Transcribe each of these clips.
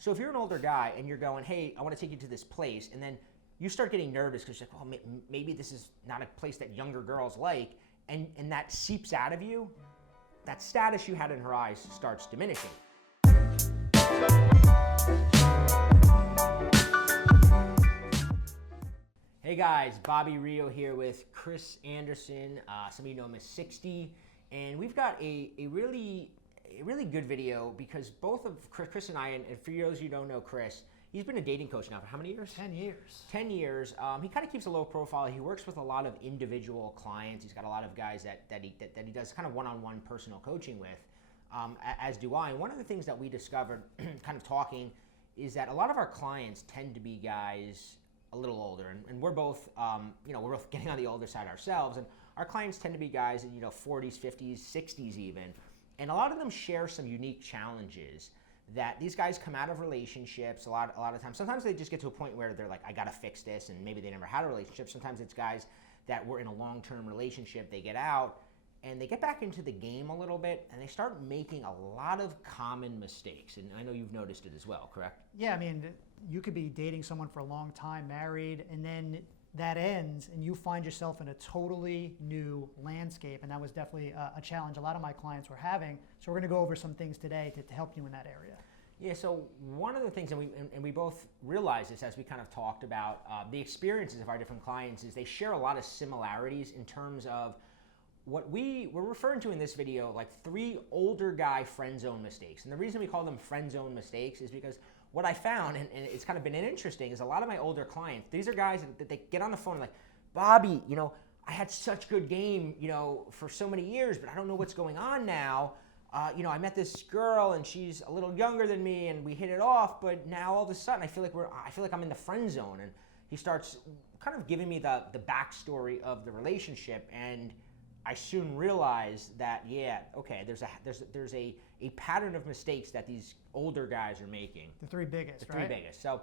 So if you're an older guy and you're going, hey, I want to take you to this place, and then you start getting nervous because you're like, well, maybe this is not a place that younger girls like, and that seeps out of you, that status you had in her eyes starts diminishing. Hey guys, Bobby Rio here with Chris Anderson. Some of you know him as 60, and we've got a really good video because both of Chris and I, and for those of you who don't know Chris, he's been a dating coach now for how many years? 10 years. 10 years. He kind of keeps a low profile. He works with a lot of individual clients. He's got a lot of guys that he does kind of one-on-one personal coaching with, as do I. And one of the things that we discovered kind of talking is that a lot of our clients tend to be guys a little older, and we're both, we're both getting on the older side ourselves, and our clients tend to be guys in 40s, 50s, 60s even, and a lot of them share some unique challenges that these guys come out of relationships a lot of times. Sometimes they just get to a point where they're like, I gotta fix this, and maybe they never had a relationship. Sometimes it's guys that were in a long-term relationship, they get out, and they get back into the game a little bit, and they start making a lot of common mistakes. And I know you've noticed it as well, correct? Yeah, I mean, you could be dating someone for a long time, married, and then that ends, and you find yourself in a totally new landscape, and that was definitely a challenge a lot of my clients were having. So we're going to go over some things today to help you in that area. Yeah, so one of the things, and we both realized this as we kind of talked about the experiences of our different clients, is they share a lot of similarities in terms of what we're referring to in this video, like 3 older guy friend zone mistakes. And the reason we call them friend zone mistakes is because what I found, and it's kind of been interesting, is a lot of my older clients, these are guys that they get on the phone and like, Bobby, I had such good game, for so many years, but I don't know what's going on now. I met this girl and she's a little younger than me and we hit it off, but now all of a sudden I feel like I'm in the friend zone. And he starts kind of giving me the backstory of the relationship, and I soon realized that, yeah, okay, there's a pattern of mistakes that these older guys are making. The 3 biggest, The 3 biggest. So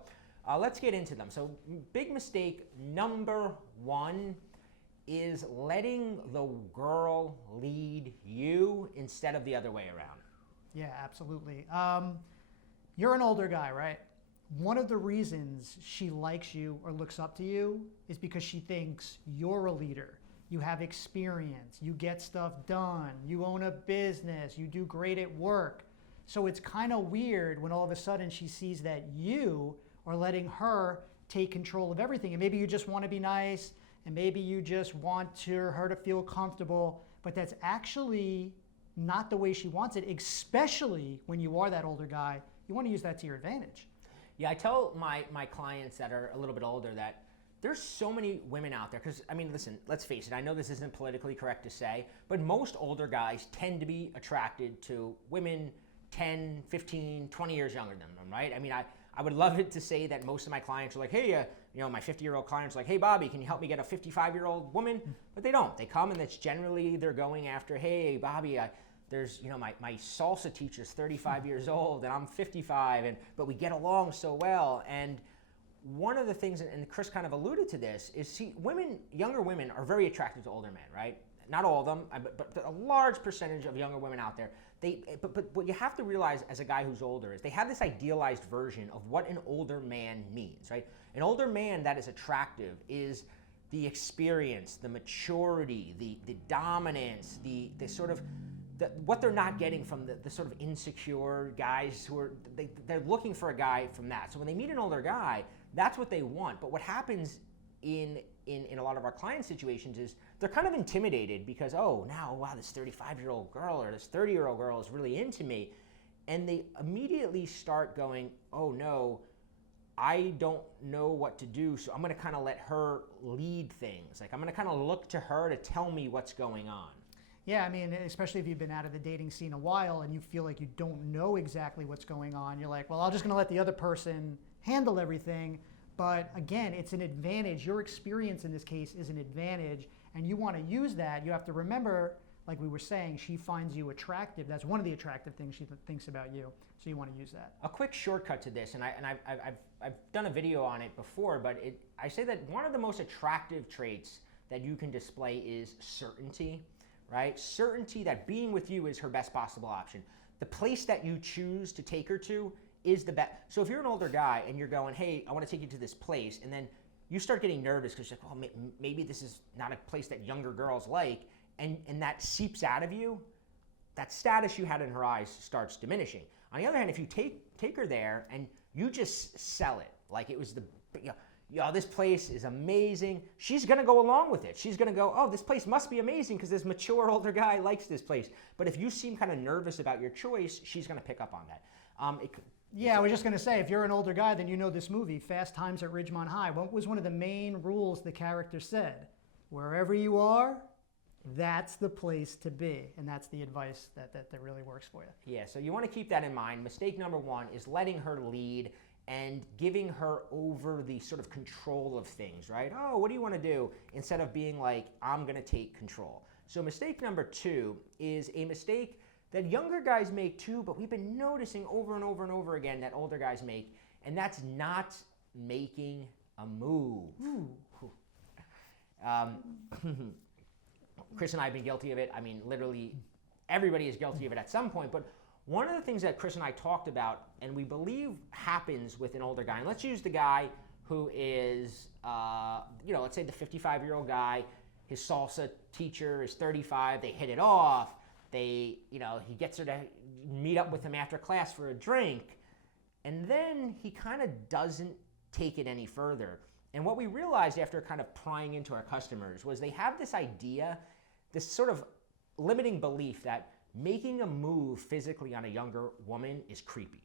let's get into them. So big mistake number 1 is letting the girl lead you instead of the other way around. Yeah, absolutely. You're an older guy, right? One of the reasons she likes you or looks up to you is because she thinks you're a leader. You have experience, you get stuff done, you own a business, you do great at work. So it's kind of weird when all of a sudden she sees that you are letting her take control of everything. And maybe you just want to be nice, and maybe you just want her to feel comfortable, but that's actually not the way she wants it, especially when you are that older guy. You want to use that to your advantage. Yeah, I tell my clients that are a little bit older that there's so many women out there, because, I mean, listen, let's face it, I know this isn't politically correct to say, but most older guys tend to be attracted to women 10, 15, 20 years younger than them, right? I mean, I would love it to say that most of my clients are like, hey, my 50-year-old clients are like, hey, Bobby, can you help me get a 55-year-old woman? But they don't. They come, and it's generally they're going after, hey, Bobby, there's, my salsa teacher's 35 years old, and I'm 55, but we get along so well. And one of the things, and Chris kind of alluded to this, is younger women are very attracted to older men, right? Not all of them, but a large percentage of younger women out there. But what you have to realize as a guy who's older is they have this idealized version of what an older man means, right? An older man that is attractive is the experience, the maturity, the dominance, the sort of what they're not getting from the sort of insecure guys who they're looking for a guy from that. So when they meet an older guy, that's what they want. But what happens in a lot of our client situations is they're kind of intimidated because, oh, now, wow, this 35-year-old girl or this 30-year-old girl is really into me. And they immediately start going, oh, no, I don't know what to do, so I'm going to kind of let her lead things. Like, I'm going to kind of look to her to tell me what's going on. Yeah, I mean, especially if you've been out of the dating scene a while and you feel like you don't know exactly what's going on, you're like, well, I'm just going to let the other person handle everything. But again, it's an advantage. Your experience in this case is an advantage, and you want to use that. You have to remember, like we were saying, she finds you attractive. That's one of the attractive things she thinks about you. So you want to use that. A quick shortcut to this, and I've done a video on it before, but I say that one of the most attractive traits that you can display is certainty, right? Certainty that being with you is her best possible option. The place that you choose to take her to is the best. So if you're an older guy and you're going, hey, I want to take you to this place, and then you start getting nervous because you're like, oh, maybe this is not a place that younger girls like, and that seeps out of you, that status you had in her eyes starts diminishing. On the other hand, if you take her there and you just sell it like it was the, this place is amazing, she's going to go along with it. She's going to go, oh, this place must be amazing because this mature older guy likes this place. But if you seem kind of nervous about your choice, she's going to pick up on that. Yeah, I was just going to say, if you're an older guy, then you know this movie, Fast Times at Ridgemont High. What was one of the main rules the character said? Wherever you are, that's the place to be. And that's the advice that really works for you. Yeah, so you want to keep that in mind. Mistake number one is letting her lead and giving her over the sort of control of things, right? Oh, what do you want to do? Instead of being like, I'm going to take control. So mistake number two is a mistake that younger guys make too, but we've been noticing over and over and over again that older guys make, and that's not making a move. Chris and I have been guilty of it. I mean, literally everybody is guilty of it at some point, but one of the things that Chris and I talked about, and we believe happens with an older guy, and let's use the guy who is, let's say the 55-year-old guy, his salsa teacher is 35, they hit it off, he gets her to meet up with him after class for a drink, and then he kind of doesn't take it any further. And what we realized after kind of prying into our customers was they have this idea, this sort of limiting belief that making a move physically on a younger woman is creepy.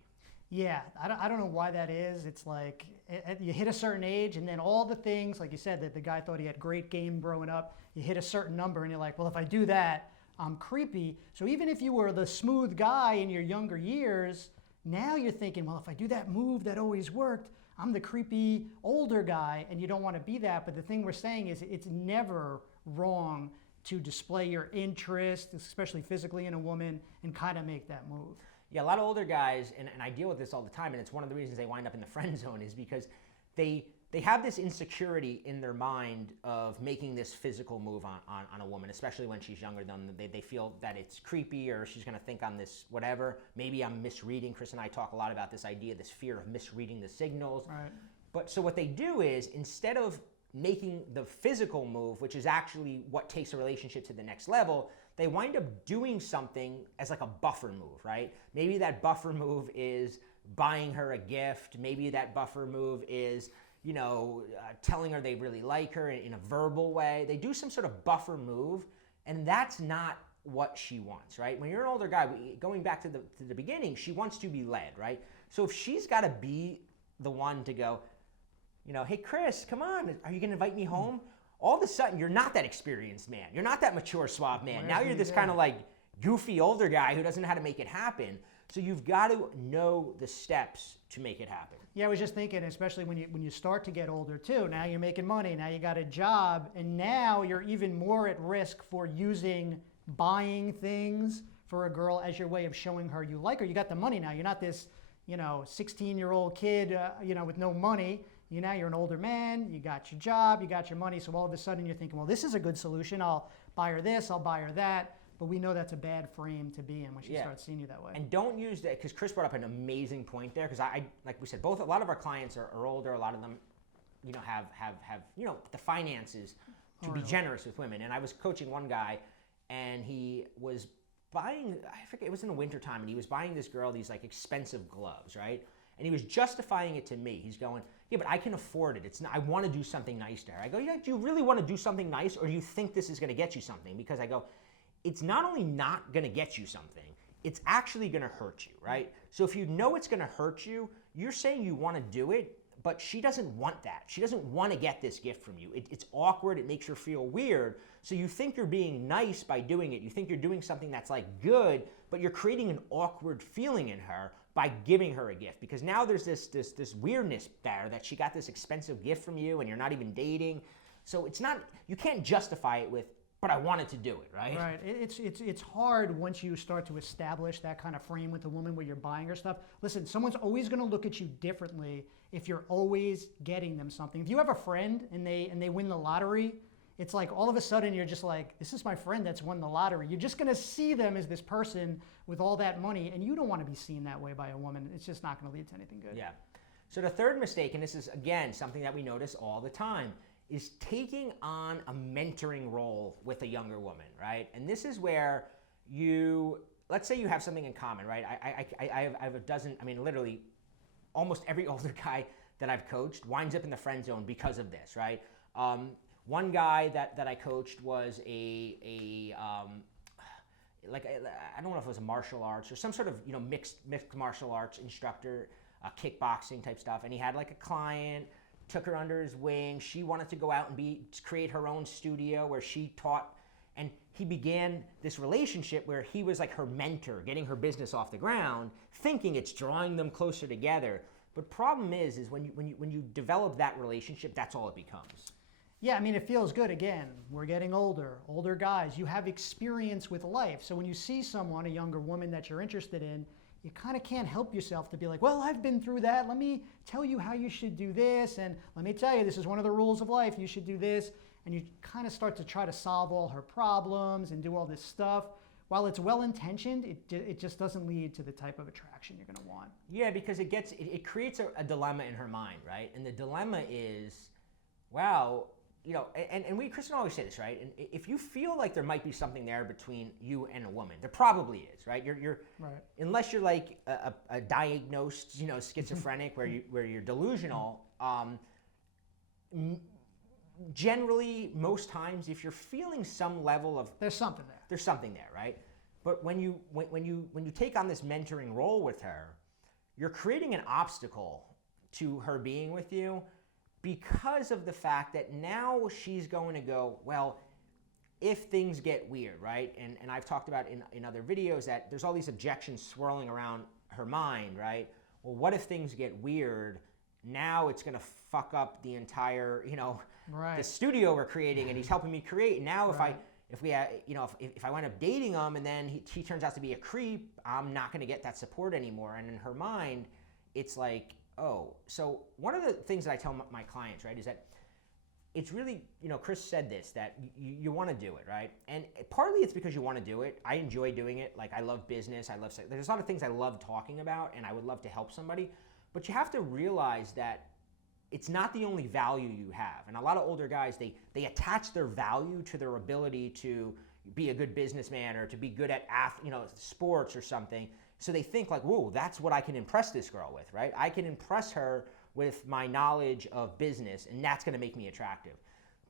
Yeah, I don't know why that is. It's like you hit a certain age and then all the things, like you said, that the guy thought he had great game growing up, you hit a certain number and you're like, well, if I do that, I'm creepy. So even if you were the smooth guy in your younger years, now you're thinking, well, if I do that move that always worked, I'm the creepy older guy, and you don't want to be that. But the thing we're saying is it's never wrong to display your interest, especially physically in a woman, and kind of make that move. Yeah, a lot of older guys, and I deal with this all the time, and it's one of the reasons they wind up in the friend zone is because they have this insecurity in their mind of making this physical move on a woman, especially when she's younger than them. They feel that it's creepy or she's going to think I'm this whatever. Maybe I'm misreading. Chris and I talk a lot about this idea, this fear of misreading the signals. Right. But so what they do is instead of making the physical move, which is actually what takes a relationship to the next level, they wind up doing something as like a buffer move, right? Maybe that buffer move is buying her a gift. Maybe that buffer move is telling her they really like her in a verbal way. They do some sort of buffer move, and that's not what she wants, right? When you're an older guy, going back to the beginning, she wants to be led, right? So if she's got to be the one to go, hey, Chris, come on, are you going to invite me home? All of a sudden, you're not that experienced man. You're not that mature, suave man. Now you're this kind of like goofy older guy who doesn't know how to make it happen. So you've got to know the steps to make it happen. Yeah, I was just thinking, especially when you start to get older too. Now you're making money. Now you got a job, and now you're even more at risk for buying things for a girl as your way of showing her you like her. You got the money now. You're not this 16-year-old kid with no money. Now you're an older man. You got your job. You got your money. So all of a sudden you're thinking, well, this is a good solution. I'll buy her this. I'll buy her that. But we know that's a bad frame to be in when she starts seeing you that way. And don't use that, because Chris brought up an amazing point there, because I like we said, a lot of our clients are older, a lot of them, have the finances to be generous with women. And I was coaching one guy, and he was buying, I forget, it was in the wintertime, and he was buying this girl these like expensive gloves, right? And he was justifying it to me. He's going, yeah, but I can afford it. I want to do something nice to her. I go, yeah, do you really want to do something nice, or do you think this is going to get you something? Because I go, it's not only not going to get you something, it's actually going to hurt you, right? So if you know it's going to hurt you, you're saying you want to do it, but she doesn't want that. She doesn't want to get this gift from you. It's awkward. It makes her feel weird. So you think you're being nice by doing it. You think you're doing something that's like good, but you're creating an awkward feeling in her by giving her a gift, because now there's this weirdness there that she got this expensive gift from you and you're not even dating. So you can't justify it with, but I wanted to do it, right? Right. It's hard once you start to establish that kind of frame with a woman where you're buying her stuff. Listen, someone's always going to look at you differently if you're always getting them something. If you have a friend and they win the lottery, it's like all of a sudden you're just like, this is my friend that's won the lottery. You're just going to see them as this person with all that money, and you don't want to be seen that way by a woman. It's just not going to lead to anything good. Yeah. So the third mistake, and this is again something that we notice all the time, is taking on a mentoring role with a younger woman, right? And this is where let's say you have something in common, right? I have a dozen, I mean, literally almost every older guy that I've coached winds up in the friend zone because of this, right? One guy that I coached was I don't know if it was a martial arts or some sort of mixed martial arts instructor, kickboxing type stuff, and he had like a client, took her under his wing. She wanted to go out and create her own studio where she taught, and he began this relationship where he was like her mentor, getting her business off the ground, thinking it's drawing them closer together. But problem is when you develop that relationship, that's all it becomes. Yeah, I mean, it feels good. Again, we're getting older guys. You have experience with life. So when you see someone, a younger woman that you're interested in, you kind of can't help yourself to be like, well, I've been through that. Let me tell you how you should do this. And let me tell you, this is one of the rules of life. You should do this. And you kind of start to try to solve all her problems and do all this stuff. While it's well-intentioned, it just doesn't lead to the type of attraction you're going to want. Yeah, because it creates a dilemma in her mind, right? And the dilemma is, wow, and we, Kristen, always say this, right? And if you feel like there might be something there between you and a woman, there probably is, right? You're right. Unless you're like a diagnosed, schizophrenic, where you're delusional. Generally, most times, if you're feeling some level of, there's something there, right? But when you take on this mentoring role with her, you're creating an obstacle to her being with you, because of the fact that now she's going to go, well, if things get weird, right? And I've talked about in other videos that there's all these objections swirling around her mind, right? Well, what if things get weird? Now it's going to fuck up the entire, right. the studio we're creating, and he's helping me create. And now right. if I wind up dating him and then he turns out to be a creep, I'm not going to get that support anymore. And in her mind, it's like, oh, so one of the things that I tell my clients, right, is that it's really, Chris said this, that you want to do it, right? And partly it's because you want to do it. I enjoy doing it. Like, I love business. There's a lot of things I love talking about, and I would love to help somebody. But you have to realize that it's not the only value you have. And a lot of older guys, they attach their value to their ability to be a good businessman or to be good at sports or something. So they think like, whoa, that's what I can impress this girl with, right? I can impress her with my knowledge of business, and that's going to make me attractive.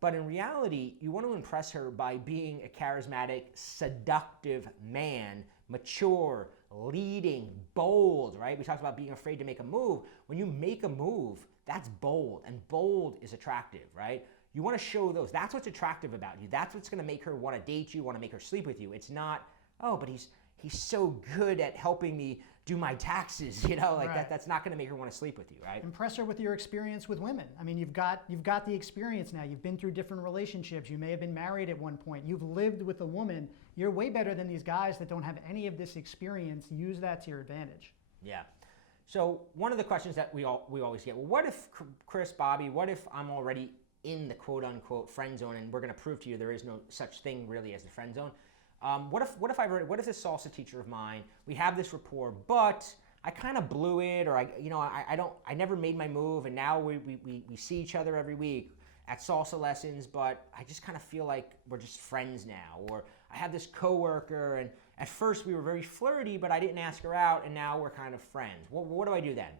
But in reality, you want to impress her by being a charismatic, seductive man, mature, leading, bold, right? We talked about being afraid to make a move. When you make a move, that's bold, and bold is attractive, right? You want to show those. That's what's attractive about you. That's what's going to make her want to date you, want to make her sleep with you. It's not, oh, but he's so good at helping me do my taxes, right. That's not going to make her want to sleep with you, right? Impress her with your experience with women. I mean, you've got the experience now. You've been through different relationships. You may have been married at one point. You've lived with a woman. You're way better than these guys that don't have any of this experience. Use that to your advantage. Yeah. So one of the questions that we always get, well, what if, Chris, Bobby, what if I'm already in the quote unquote friend zone, and we're going to prove to you there is no such thing really as the friend zone? What if this salsa teacher of mine, we have this rapport, but I kind of blew it, or I never made my move, and now we see each other every week at salsa lessons, but I just kind of feel like we're just friends now. Or I have this coworker, and at first we were very flirty, but I didn't ask her out, and now we're kind of friends. What do I do then?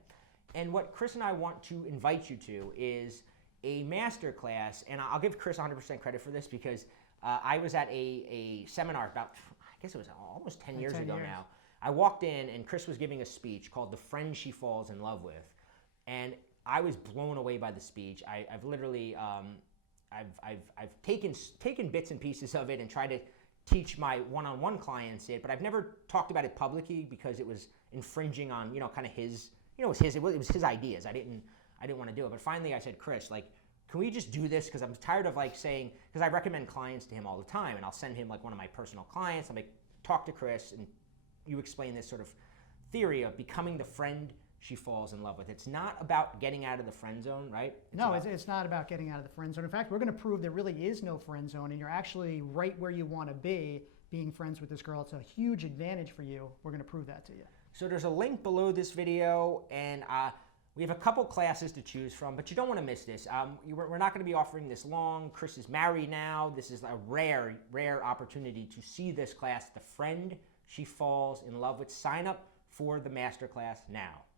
And what Chris and I want to invite you to is a master class, and I'll give Chris 100% credit for this, because I was at a seminar about, I guess it was almost 10 years ago now. I walked in, and Chris was giving a speech called "The Friend She Falls in Love With," and I was blown away by the speech. I've literally, I've taken bits and pieces of it and tried to teach my one-on-one clients it, but I've never talked about it publicly because it was infringing on, kind of his, it was his ideas. I didn't want to do it. But finally I said, Chris, can we just do this? Because I'm tired of saying, because I recommend clients to him all the time, and I'll send him one of my personal clients. I'm like, talk to Chris, and you explain this sort of theory of becoming the friend she falls in love with. It's not about getting out of the friend zone, right? No, it's not about getting out of the friend zone. In fact, we're going to prove there really is no friend zone, and you're actually right where you want to be being friends with this girl. It's a huge advantage for you. We're going to prove that to you. So there's a link below this video, and we have a couple classes to choose from, but you don't want to miss this. We're not going to be offering this long. Chris is married now. This is a rare opportunity to see this class, The Friend She Falls in Love With. Sign up for the masterclass now.